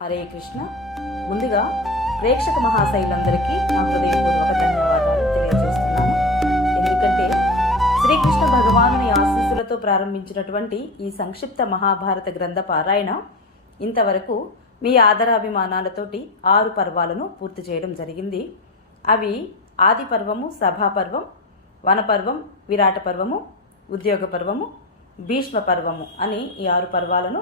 హరే కృష్ణ. ముందుగా ప్రేక్షక మహాశైలందరికీ నా హృదయపూర్వక ధన్యవాదాలు తెలియజేస్తున్నాను. ఎందుకంటే శ్రీకృష్ణ భగవానుని ఆశీస్సులతో ప్రారంభించినటువంటి ఈ సంక్షిప్త మహాభారత గ్రంథ పారాయణ ఇంతవరకు మీ ఆదరాభిమానాలతోటి ఆరు పర్వాలను పూర్తి చేయడం జరిగింది. అవి ఆది పర్వము సభా పర్వం వనపర్వం విరాట పర్వము ఉద్యోగ పర్వము భీష్మ పర్వము అని ఈ ఆరు పర్వాలను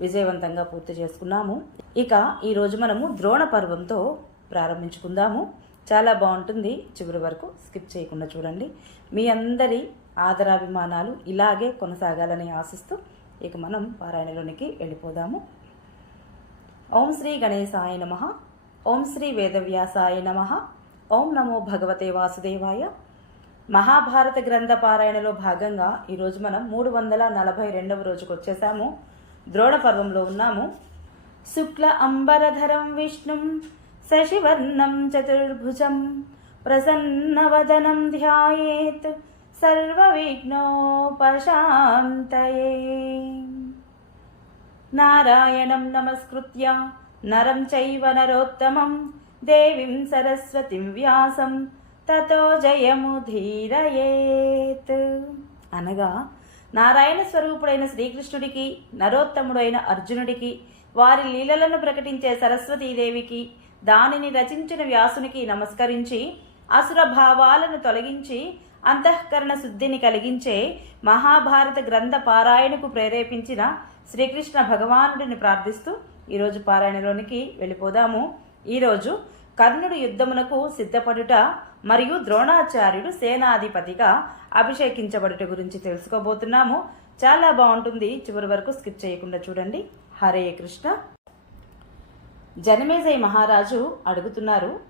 విజయవంతంగా పూర్తి చేసుకున్నాము. ఇక ఈరోజు మనము ద్రోణ పర్వంతో ప్రారంభించుకుందాము. చాలా బాగుంటుంది. చివరి వరకు స్కిప్ చేయకుండా చూడండి. మీ అందరి ఆదరాభిమానాలు ఇలాగే కొనసాగాలని ఆశిస్తూ ఇక మనం పారాయణలోనికి వెళ్ళిపోదాము. ఓం శ్రీ గణేశాయ నమ. ఓం శ్రీ వేదవ్యాసాయ నమ. ఓం నమో భగవతే వాసుదేవాయ. మహాభారత గ్రంథ పారాయణలో భాగంగా ఈరోజు మనం మూడు వందల నలభై రెండవ రోజుకు వచ్చేసాము. ద్రోణ పర్వంలో ఉన్నాము. శుక్ల అంబరధరం విష్ణుం శశివర్ణం చతుర్భుజం ప్రసన్నవదనం ధ్యాయేత్ సర్వవిఘ్నోపశాంతయే. నారాయణం నమస్కృత్య నరం చైవ నరోత్తమం దేవీం సరస్వతిం వ్యాసం తతో జయముధీరయేత్ అనగా నారాయణ స్వరూపుడైన శ్రీకృష్ణుడికి నరోత్తముడైన అర్జునుడికి వారి లీలలను ప్రకటించే సరస్వతీదేవికి దానిని రచించిన వ్యాసునికి నమస్కరించి అసుర భావాలను తొలగించి అంతఃకరణ శుద్ధిని కలిగించే మహాభారత గ్రంథ పారాయణకు ప్రేరేపించిన శ్రీకృష్ణ భగవానుడిని ప్రార్థిస్తూ ఈరోజు పారాయణలోనికి వెళ్ళిపోదాము. ఈరోజు కర్ణుడు యుద్ధమునకు సిద్ధపడుట మరియు ద్రోణాచార్యుడు సేనాధిపతిగా అభిషేకించబడుట గురించి తెలుసుకోబోతున్నాము. చాలా బాగుంటుంది. చివరి వరకు స్కిప్ చేయకుండా చూడండి. హరే కృష్ణ. జనమేజయ మహారాజు అడుగుతున్నారు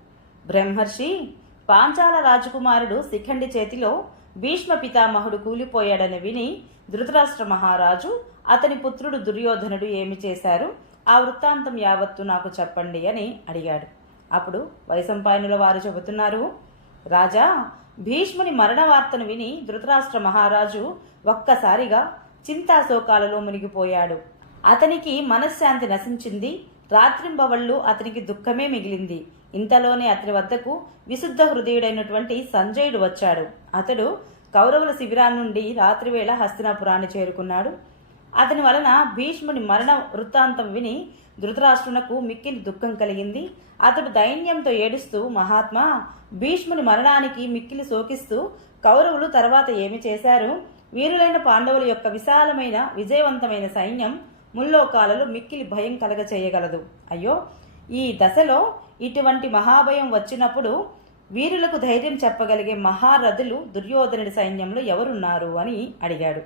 బ్రహ్మర్షి పాంచాల రాజకుమారుడు శిఖండి చేతిలో భీష్మ పితామహుడు కూలిపోయాడని విని ధృతరాష్ట్ర మహారాజు అతని పుత్రుడు దుర్యోధనుడు ఏమి చేశారు? ఆ వృత్తాంతం యావత్తు నాకు చెప్పండి అని అడిగాడు. అప్పుడు వైశంపాయనుల వారు చెబుతున్నారు రాజా భీష్ముని మరణ వార్తను విని ధృతరాష్ట్ర మహారాజు ఒక్కసారిగా చింతాశోకాలలో మునిగిపోయాడు. అతనికి మనశ్శాంతి నశించింది రాత్రింబవళ్ళు అతనికి దుఃఖమే మిగిలింది. ఇంతలోనే అతని వద్దకు విశుద్ధ హృదయుడైనటువంటి సంజయుడు వచ్చాడు. అతడు కౌరవుల శిబిరాన్ని నుండి రాత్రివేళ హస్తినాపురాన్ని చేరుకున్నాడు. అతని వలన భీష్ముని మరణ వృత్తాంతం విని ధృతరాష్ట్రునకు మిక్కిలి దుఃఖం కలిగింది. అతడు దైన్యంతో ఏడుస్తూ మహాత్మా భీష్ముని మరణానికి మిక్కిలి శోకిస్తూ కౌరవులు తర్వాత ఏమి చేశారు? వీరులైన పాండవుల యొక్క విశాలమైన విజయవంతమైన సైన్యం ముల్లోకాలలో మిక్కిలి భయం కలగచేయగలదు. అయ్యో ఈ దశలో ఇటువంటి మహాభయం వచ్చినప్పుడు వీరులకు ధైర్యం చెప్పగలిగే మహారథులు దుర్యోధనుడి సైన్యంలో ఎవరున్నారు? అని అడిగాడు.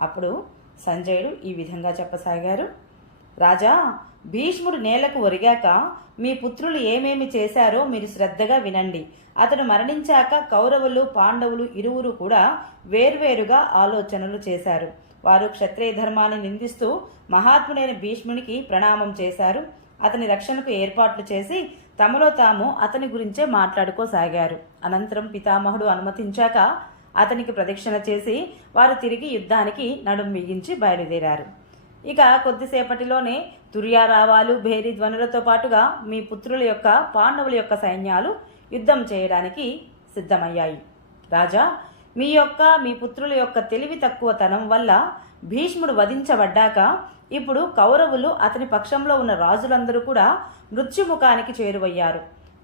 అప్పుడు సంజయుడు ఈ విధంగా చెప్పసాగారు. రాజా భీష్ముడు నేలకు ఒరిగాక మీ పుత్రులు ఏమేమి చేశారో మీరు శ్రద్ధగా వినండి. అతడు మరణించాక కౌరవులు పాండవులు ఇరువురు కూడా వేర్వేరుగా ఆలోచనలు చేశారు. వారు క్షత్రియ ధర్మాన్ని నిందిస్తూ మహాత్ముడైన భీష్మునికి ప్రణామం చేశారు. అతని రక్షణకు ఏర్పాట్లు చేసి తమలో తాము అతని గురించే మాట్లాడుకోసాగారు. అనంతరం పితామహుడు అనుమతించాక అతనికి ప్రదక్షిణ చేసి వారు తిరిగి యుద్ధానికి నడుం బిగించి బయలుదేరారు. ఇక కొద్దిసేపటిలోనే తుర్యారావాలు భేరి ధ్వనులతో పాటుగా మీ పుత్రుల యొక్క పాండవుల యొక్క సైన్యాలు యుద్ధం చేయడానికి సిద్ధమయ్యాయి. రాజా మీ యొక్క మీ పుత్రుల యొక్క తెలివి తక్కువతనం వల్ల భీష్ముడు వధించబడ్డాక ఇప్పుడు కౌరవులు అతని పక్షంలో ఉన్న రాజులందరూ కూడా మృత్యుముఖానికి చేరువయ్యారు.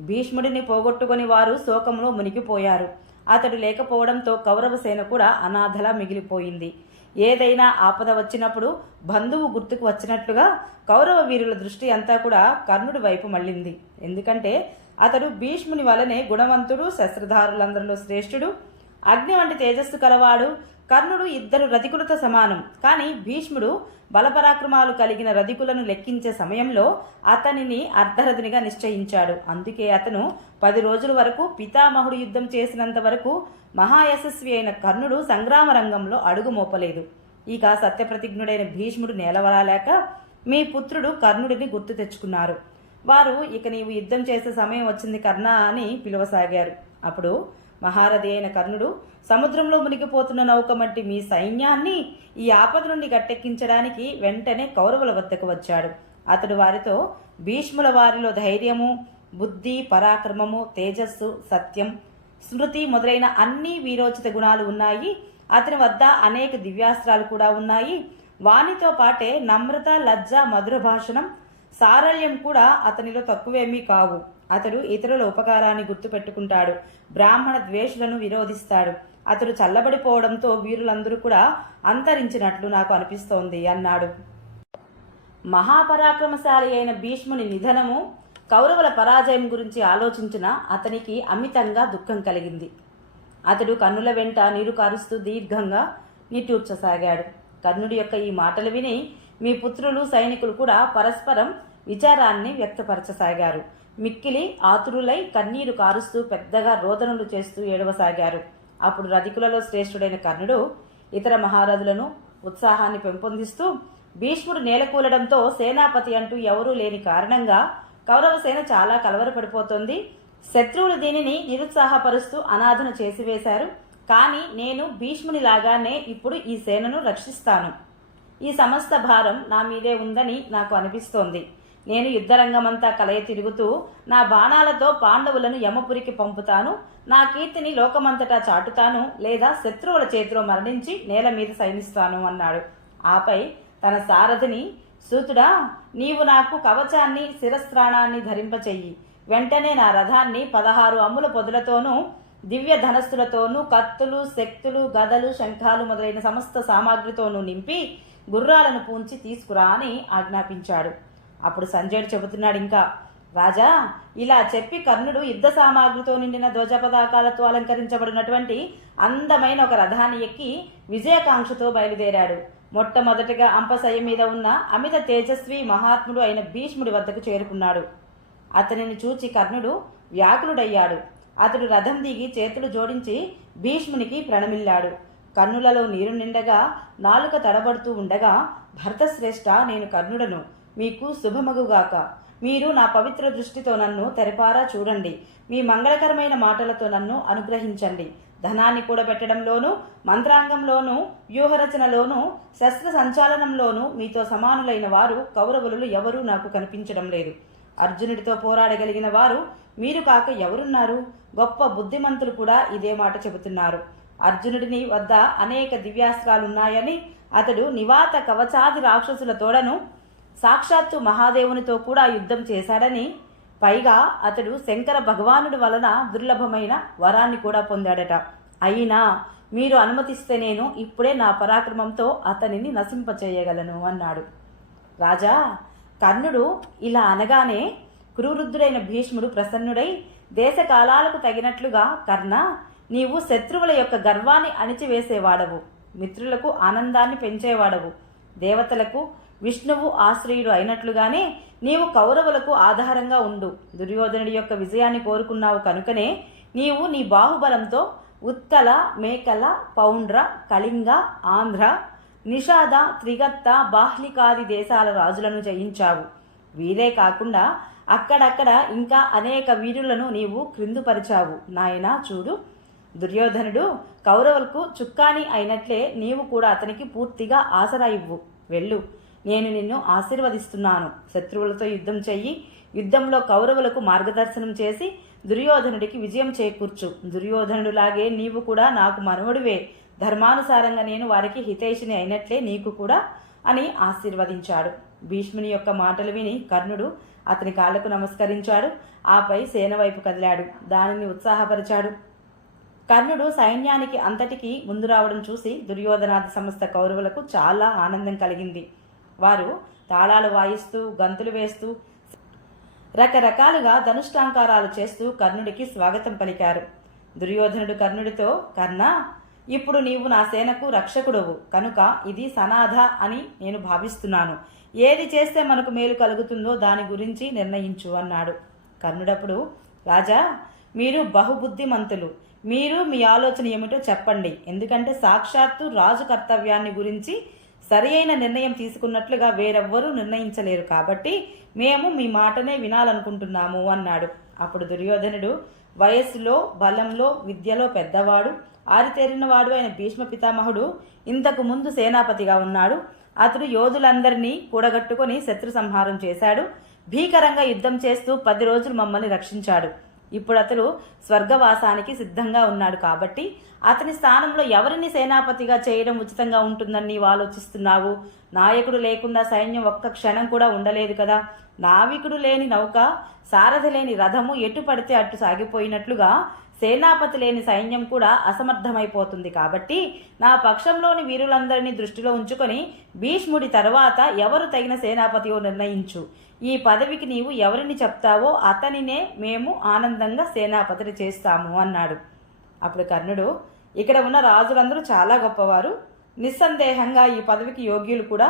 భీష్ముడిని పోగొట్టుకుని వారు శోకంలో మునిగిపోయారు. అతడు లేకపోవడంతో కౌరవ సేన కూడా అనాథలా మిగిలిపోయింది. ఏదైనా ఆపద వచ్చినప్పుడు బంధువు గుర్తుకు వచ్చినట్లుగా కౌరవ వీరుల దృష్టి అంతా కూడా కర్ణుడి వైపు మళ్ళింది. ఎందుకంటే అతడు భీష్ముని వలనే గుణవంతుడు శస్త్రధారులందరిలో శ్రేష్ఠుడు అగ్ని వంటి తేజస్సు కలవాడు కర్ణుడు ఇద్దరు రధికులతో సమానం. కానీ భీష్ముడు బలపరాక్రమాలు కలిగిన రధికులను లెక్కించే సమయంలో అతనిని అర్ధరథునిగా నిశ్చయించాడు. అందుకే అతను పది రోజుల వరకు పితామహుడు యుద్ధం చేసినంత వరకు మహాయశస్వి అయిన కర్ణుడు సంగ్రామ రంగంలో అడుగు మోపలేదు. ఇక సత్యప్రతిజ్ఞుడైన భీష్ముడు నేలవరాలేక మీ పుత్రుడు కర్ణుడిని గుర్తు తెచ్చుకున్నారు. వారు ఇక నీవు యుద్ధం చేసే సమయం వచ్చింది కర్ణ అని పిలువసాగారు. అప్పుడు మహారథి అయిన కర్ణుడు సముద్రంలో మునిగిపోతున్న నౌక వంటి మీ సైన్యాన్ని ఈ ఆపద నుండి గట్టెక్కించడానికి వెంటనే కౌరవుల వద్దకు వచ్చాడు. అతడు వారితో భీష్ముల వారిలో ధైర్యము బుద్ధి పరాక్రమము తేజస్సు సత్యం స్మృతి మొదలైన అన్ని వీరోచిత గుణాలు ఉన్నాయి. అతని వద్ద అనేక దివ్యాస్త్రాలు కూడా ఉన్నాయి. వానితో పాటే నమ్రత లజ్జ మధుర భాషణం సారళ్యం కూడా అతనిలో తక్కువేమీ కావు. అతడు ఇతరుల ఉపకారాన్ని గుర్తుపెట్టుకుంటాడు. బ్రాహ్మణ ద్వేషులను విరోధిస్తాడు. అతడు చల్లబడిపోవడంతో వీరులందరూ కూడా అంతరించినట్లు నాకు అనిపిస్తోంది అన్నాడు. మహాపరాక్రమశాలి అయిన భీష్ముని నిధనము కౌరవుల పరాజయం గురించి ఆలోచించిన అతనికి అమితంగా దుఃఖం కలిగింది. అతడు కన్నుల వెంట నీరు కారుస్తూ దీర్ఘంగా నిట్టూర్చసాగాడు. కర్ణుడి యొక్క ఈ మాటలు విని మీ పుత్రులు సైనికులు కూడా పరస్పరం విచారాన్ని వ్యక్తపరచసాగారు. మిక్కిలి ఆతురులై కన్నీరు కారుస్తూ పెద్దగా రోదనలు చేస్తూ ఏడవసాగారు. అప్పుడు రధికులలో శ్రేష్ఠుడైన కర్ణుడు ఇతర మహారథులను ఉత్సాహాన్ని పెంపొందిస్తూ భీష్ముడు నేలకూలడంతో సేనాపతి అంటూ ఎవరూ లేని కారణంగా కౌరవసేన చాలా కలవరపడిపోతుంది. శత్రువులు దీనిని నిరుత్సాహపరుస్తూ అనాథను చేసివేశారు. కానీ నేను భీష్ముని లాగానే ఇప్పుడు ఈ సేనను రక్షిస్తాను. ఈ సమస్త భారం నా మీదే ఉందని నాకు అనిపిస్తోంది. నేను యుద్ధరంగమంతా కలయ తిరుగుతూ నా బాణాలతో పాండవులను యమపురికి పంపుతాను. నా కీర్తిని లోకమంతటా చాటుతాను లేదా శత్రువుల చేతిలో మరణించి నేల మీద సైనిస్తాను అన్నాడు. ఆపై తన సారథిని సూతుడా నీవు నాకు కవచాన్ని శిరస్త్రాణాన్ని ధరింపచెయ్యి. వెంటనే నా రథాన్ని పదహారు అమ్ముల పొదులతోనూ దివ్య ధనస్సులతోనూ కత్తులు శక్తులు గదలు శంఖాలు మొదలైన సమస్త సామాగ్రితోనూ నింపి గుర్రాలను పూంచి తీసుకురా అని ఆజ్ఞాపించాడు. అప్పుడు సంజయుడు చెబుతున్నాడు ఇంకా రాజా ఇలా చెప్పి కర్ణుడు యుద్ధ సామాగ్రితో నిండిన ధ్వజపదాకాలతో అలంకరించబడినటువంటి అందమైన ఒక రథాన్ని ఎక్కి విజయకాంక్షతో బయలుదేరాడు. మొట్టమొదటిగా అంపశయ్య మీద ఉన్న అమిత తేజస్వి మహాత్ముడు అయిన భీష్ముడి వద్దకు చేరుకున్నాడు. అతనిని చూచి కర్ణుడు వ్యాకులుడయ్యాడు. అతడు రథం దిగి చేతులు జోడించి భీష్మునికి ప్రణమిల్లాడు. కన్నులలో నీరు నిండగా నాలుక తడబడుతూ ఉండగా భరతశ్రేష్ఠ నేను కర్ణుడను. మీకు శుభమగుగాక. మీరు నా పవిత్ర దృష్టితో నన్ను తెరపారా చూడండి. మీ మంగళకరమైన మాటలతో నన్ను అనుగ్రహించండి. ధనాన్ని కూడబెట్టడంలోనూ మంత్రాంగంలోనూ వ్యూహరచనలోనూ శస్త్ర సంచాలనంలోనూ మీతో సమానులైన వారు కౌరవులు ఎవరూ నాకు కనిపించడం లేదు. అర్జునుడితో పోరాడగలిగిన వారు మీరు కాక ఎవరున్నారు? గొప్ప బుద్ధిమంతులు కూడా ఇదే మాట చెబుతున్నారు. అర్జునుడిని వద్ద అనేక దివ్యాస్త్రాలున్నాయని అతడు నివాత కవచాది రాక్షసుల తోడను సాక్షాత్తు మహాదేవునితో కూడా యుద్ధం చేశాడని పైగా అతడు శంకర భగవానుడి వలన దుర్లభమైన వరాన్ని కూడా పొందాడట. అయినా మీరు అనుమతిస్తే నేను ఇప్పుడే నా పరాక్రమంతో అతనిని నశింపచేయగలను అన్నాడు. రాజా కర్ణుడు ఇలా అనగానే క్రూరుద్ధుడైన భీష్ముడు ప్రసన్నుడై దేశకాలాలకు తగినట్లుగా కర్ణ నీవు శత్రువుల యొక్క గర్వాన్ని అణిచివేసేవాడవు. మిత్రులకు ఆనందాన్ని పెంచేవాడవు. దేవతలకు విష్ణువు ఆశ్రయుడు అయినట్లుగానే నీవు కౌరవులకు ఆధారంగా ఉండు. దుర్యోధనుడి యొక్క విజయాన్ని కోరుకున్నావు కనుకనే నీవు నీ బాహుబలంతో ఉత్కల మేకల పౌండ్ర కళింగ ఆంధ్ర నిషాద త్రిగత్త బాహ్లికాది దేశాల రాజులను జయించావు. వీరే కాకుండా అక్కడక్కడ ఇంకా అనేక వీరులను నీవు క్రిందుపరిచావు. నాయనా చూడు. దుర్యోధనుడు కౌరవులకు చుక్కాని అయినట్లే నీవు కూడా అతనికి పూర్తిగా ఆసరా ఇవ్వు. వెళ్ళు. నేను నిన్ను ఆశీర్వదిస్తున్నాను. శత్రువులతో యుద్ధం చెయ్యి. యుద్ధంలో కౌరవులకు మార్గదర్శనం చేసి దుర్యోధనుడికి విజయం చేకూర్చు. దుర్యోధనుడిలాగే నీవు కూడా నాకు మనవడివే ధర్మానుసారంగా నేను వారికి హితైషిని అయినట్లే నీకు కూడా అని ఆశీర్వదించాడు. భీష్ముని యొక్క మాటలు విని కర్ణుడు అతని కాళ్ళకు నమస్కరించాడు. ఆపై సేన వైపు కదిలాడు. దానిని ఉత్సాహపరిచాడు. కర్ణుడు సైన్యానికి అంతటికి ముందు రావడం చూసి దుర్యోధనాది సంస్థ కౌరవులకు చాలా ఆనందం కలిగింది. వారు తాళాలు వాయిస్తూ గంతులు వేస్తూ రకరకాలుగా ధనుష్టాంకారాలు చేస్తూ కర్ణుడికి స్వాగతం పలికారు. దుర్యోధనుడు కర్ణుడితో కర్ణ ఇప్పుడు నీవు నా సేనకు రక్షకుడవు. కనుక ఇది సనాథ అని నేను భావిస్తున్నాను. ఏది చేస్తే మనకు మేలు కలుగుతుందో దాని గురించి నిర్ణయించు అన్నాడు. కర్ణుడప్పుడు రాజా మీరు బహుబుద్ధిమంతులు. మీరు మీ ఆలోచన ఏమిటో చెప్పండి. ఎందుకంటే సాక్షాత్తు రాజు కర్తవ్యాన్ని గురించి సరి అయిన నిర్ణయం తీసుకున్నట్లుగా వేరెవ్వరూ నిర్ణయించలేరు కాబట్టి మేము మీ మాటనే వినాలనుకుంటున్నాము అన్నాడు. అప్పుడు దుర్యోధనుడు వయస్సులో బలంలో విద్యలో పెద్దవాడు ఆరితేరినవాడు అయిన భీష్మ పితామహుడు ఇంతకు ముందు సేనాపతిగా ఉన్నాడు. అతడు యోధులందరినీ కూడగట్టుకొని శత్రు సంహారం చేశాడు. భీకరంగా యుద్ధం చేస్తూ పది రోజులు మమ్మల్ని రక్షించాడు. ఇప్పుడు అతడు స్వర్గవాసానికి సిద్ధంగా ఉన్నాడు కాబట్టి అతని స్థానంలో ఎవరిని సేనాపతిగా చేయడం ఉచితంగా ఉంటుందని నీవు ఆలోచిస్తున్నావు? నాయకుడు లేకుండా సైన్యం ఒక్క క్షణం కూడా ఉండలేదు కదా. నావికుడు లేని నౌక సారథి లేని రథము ఎటు పడితే అటు సాగిపోయినట్లుగా సేనాపతి లేని సైన్యం కూడా అసమర్థమైపోతుంది కాబట్టి నా పక్షంలోని వీరులందరినీ దృష్టిలో ఉంచుకొని భీష్ముడి తర్వాత ఎవరు తగిన సేనాపతియో నిర్ణయించు. ఈ పదవికి నీవు ఎవరిని చెప్తావో అతనినే మేము ఆనందంగా సేనాపతిని చేస్తాము అన్నాడు. అప్పుడు కర్ణుడు ఇక్కడ ఉన్న రాజులందరూ చాలా గొప్పవారు. నిస్సందేహంగా ఈ పదవికి యోగ్యులు కూడా.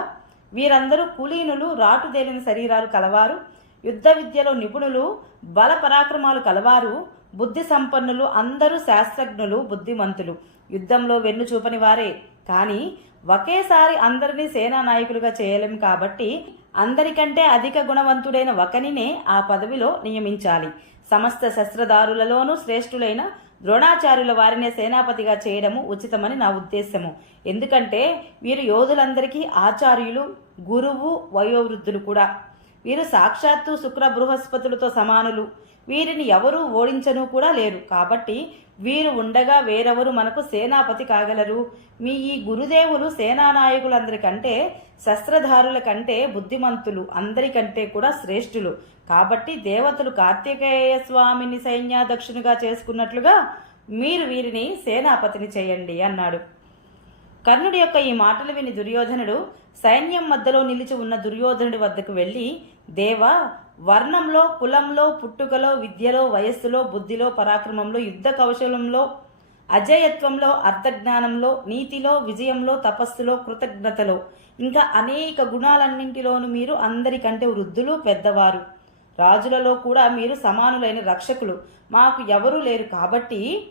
వీరందరూ కులీనులు రాటుదేలిన శరీరాలు కలవారు. యుద్ధ విద్యలో నిపుణులు బల పరాక్రమాలు కలవారు. బుద్ధి సంపన్నులు అందరూ శాస్త్రజ్ఞులు బుద్ధిమంతులు. యుద్ధంలో వెన్ను చూపని వారే. కానీ ఒకేసారి అందరినీ సేనా నాయకులుగా చేయలేం కాబట్టి అందరికంటే అధిక గుణవంతుడైన ఒకనినే ఆ పదవిలో నియమించాలి. సమస్త శస్త్రదారులలోనూ శ్రేష్ఠులైన ద్రోణాచార్యుల వారినే సేనాపతిగా చేయడము ఉచితమని నా ఉద్దేశము. ఎందుకంటే వీరు యోధులందరికీ ఆచార్యులు గురువు వయోవృద్ధులు కూడా. వీరు సాక్షాత్తు శుక్ర బృహస్పతులతో సమానులు. వీరిని ఎవరూ ఓడించను కూడా లేరు. కాబట్టి వీరు ఉండగా వేరెవరు మనకు సేనాపతి కాగలరు? మీ ఈ గురుదేవులు సేనానాయకులందరికంటే శస్త్రధారుల కంటే బుద్ధిమంతులు అందరికంటే కూడా శ్రేష్ఠులు. కాబట్టి దేవతలు కార్తికేయ స్వామిని సైన్యాధ్యక్షునిగా చేసుకున్నట్లుగా మీరు వీరిని సేనాపతిని చేయండి అన్నాడు. కర్ణుడి యొక్క ఈ మాటలు విని దుర్యోధనుడు సైన్యం మధ్యలో నిలిచి ఉన్న దుర్యోధనుడి వద్దకు వెళ్ళి దేవా వర్ణంలో కులంలో పుట్టుకలో విద్యలో వయస్సులో బుద్ధిలో పరాక్రమంలో యుద్ధ కౌశలంలో అజయత్వంలో అర్థజ్ఞానంలో నీతిలో విజయంలో తపస్సులో కృతజ్ఞతలో. ఇంకా అనేక గుణాలన్నింటిలోనూ మీరు అందరికంటే వృద్ధులు పెద్దవారు. రాజులలో కూడా మీరు సమానులైన రక్షకులు. మాకు ఎవరూ లేరు కాబట్టి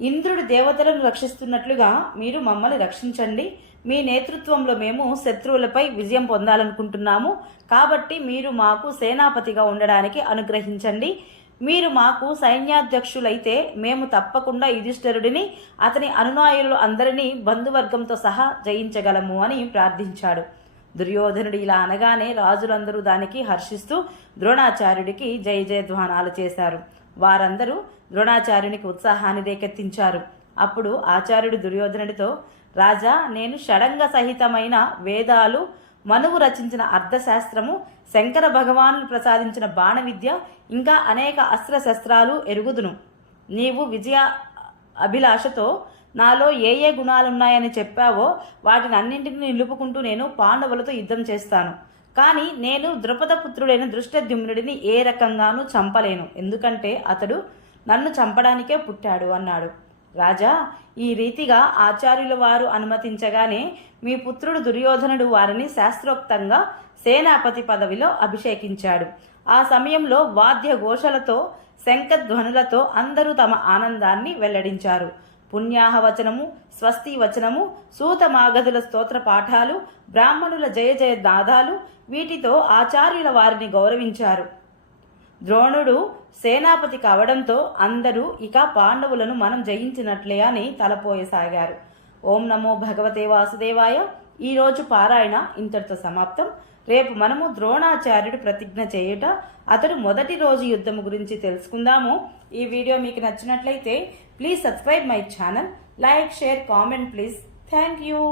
ఇంద్రుడు దేవతలను రక్షిస్తున్నట్లుగా మీరు మమ్మల్ని రక్షించండి. మీ నేతృత్వంలో మేము శత్రువులపై విజయం పొందాలనుకుంటున్నాము. కాబట్టి మీరు మాకు సేనాపతిగా ఉండడానికి అనుగ్రహించండి. మీరు మాకు సైన్యాధ్యక్షులైతే మేము తప్పకుండా యుధిష్ఠరుడిని అతని అనునాయులు అందరినీ బంధువర్గంతో సహా జయించగలము అని ప్రార్థించాడు. దుర్యోధనుడు ఇలా అనగానే రాజులందరూ దానికి హర్షిస్తూ ద్రోణాచార్యుడికి జయ జయధ్వానాలు చేశారు. వారందరూ ద్రోణాచార్యునికి ఉత్సాహాన్ని రేకెత్తించారు. అప్పుడు ఆచార్యుడు దుర్యోధనుడితో రాజా నేను షడంగ సహితమైన వేదాలు మనువు రచించిన అర్థశాస్త్రము శంకర భగవాను ప్రసాదించిన బాణ విద్య ఇంకా అనేక అస్త్రశస్త్రాలు ఎరుగుదును. నీవు విజయ అభిలాషతో నాలో ఏ ఏ గుణాలున్నాయని చెప్పావో వాటిని అన్నింటినీ నిలుపుకుంటూ నేను పాండవులతో యుద్ధం చేస్తాను. కానీ నేను ద్రుపద పుత్రుడైన దృష్టద్యుమ్నుడిని ఏ రకంగానూ చంపలేను. ఎందుకంటే అతడు నన్ను చంపడానికే పుట్టాడు అన్నాడు. రాజా ఈ రీతిగా ఆచార్యుల వారు అనుమతించగానే మీ పుత్రుడు దుర్యోధనుడు వారిని శాస్త్రోక్తంగా సేనాపతి పదవిలో అభిషేకించాడు. ఆ సమయంలో వాద్య ఘోషలతో శంఖధ్వనులతో అందరూ తమ ఆనందాన్ని వెల్లడించారు. పుణ్యాహ వచనము స్వస్తి వచనము సూతమాగధుల స్తోత్ర పాఠాలు బ్రాహ్మణుల జయ జయ నాదాలు వీటితో ఆచార్యుల వారిని గౌరవించారు. ద్రోణుడు సేనాపతి కావడంతో అందరూ ఇక పాండవులను మనం జయించినట్లే అని తలపోయసాగారు. ఓం నమో భగవతే వాసుదేవాయ. ఈరోజు పారాయణ ఇంతటితో సమాప్తం. రేపు మనము ద్రోణాచార్యుడు ప్రతిజ్ఞ చేయుట అతడు మొదటి రోజు యుద్ధం గురించి తెలుసుకుందాము. ఈ వీడియో మీకు నచ్చినట్లయితే please subscribe my channel. Like share comment please. Thank you.